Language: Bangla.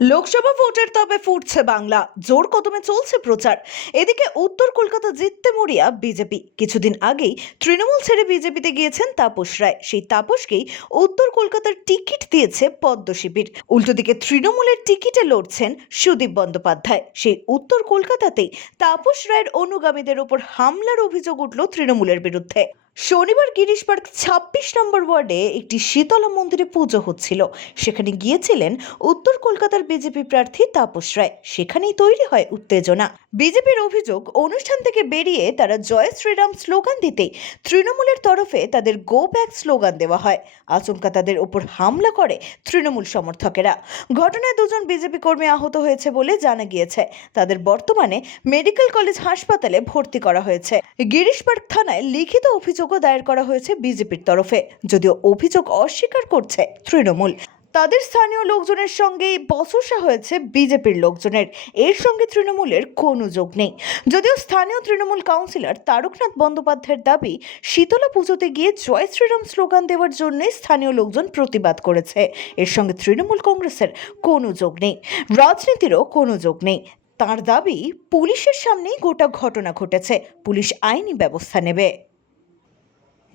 লোকসভা ভোটের তবে ফুটছে বাংলা। জোর কদমে চলছে প্রচার। এদিকে উত্তর কলকাতা জিততে মরিয়া বিজেপি। কিছুদিন আগেই তৃণমূল ছেড়ে বিজেপিতে গিয়েছেন তাপস রায়। সেই তাপসকেই উত্তর কলকাতার টিকিট দিয়েছে পদ্ম শিবির। উল্টোদিকে তৃণমূলের টিকিটে লড়ছেন সুদীপ বন্দ্যোপাধ্যায়। সেই উত্তর কলকাতাতেই তাপস রায়ের অনুগামীদের ওপর হামলার অভিযোগ উঠল তৃণমূলের বিরুদ্ধে। শনিবার গিরিশ পার্ক ছাব্বিশ নম্বর ওয়ার্ডে একটি শীতলা মন্দিরে পুজো হচ্ছিল। সেখানে গিয়েছিলেন উত্তর কলকাতার বিজেপি প্রার্থী তাপস রায়। সেখানেই তৈরি হয় উত্তেজনা। বিজেপির অভিযোগ, অনুষ্ঠান থেকে বেরিয়ে তারা জয় শ্রীরাম স্লোগান দিতেই তৃণমূলের তরফে তাদের গো ব্যাক স্লোগান দেওয়া হয়। আচমকা তাদের ওপর হামলা করে তৃণমূল সমর্থকেরা। ঘটনায় দুজন বিজেপি কর্মী আহত হয়েছে বলে জানা গিয়েছে। তাদের বর্তমানে মেডিকেল কলেজ হাসপাতালে ভর্তি করা হয়েছে। গিরিশ পার্ক থানায় লিখিত অভিযোগও দায়ের করা হয়েছে বিজেপির তরফে, যদিও অভিযোগ অস্বীকার করছে তৃণমূল। তাদের স্থানীয় লোকজনের সঙ্গেই বচসা হয়েছে বিজেপির লোকজনের। এর সঙ্গে তৃণমূলের কোনো যোগ নেই। যদিও স্থানীয় তৃণমূল কাউন্সিলর তারকনাথ বন্দ্যোপাধ্যায়ের দাবি, শীতলা পুজোতে গিয়ে জয় শ্রীরাম স্লোগান দেওয়ার জন্যই স্থানীয় লোকজন প্রতিবাদ করেছে। এর সঙ্গে তৃণমূল কংগ্রেসের কোনো যোগ নেই। রাজনীতিরও কোনো যোগ নেই। তার দাবি, পুলিশের সামনেই গোটা ঘটনা ঘটেছে। পুলিশ আইনি ব্যবস্থা নেবে।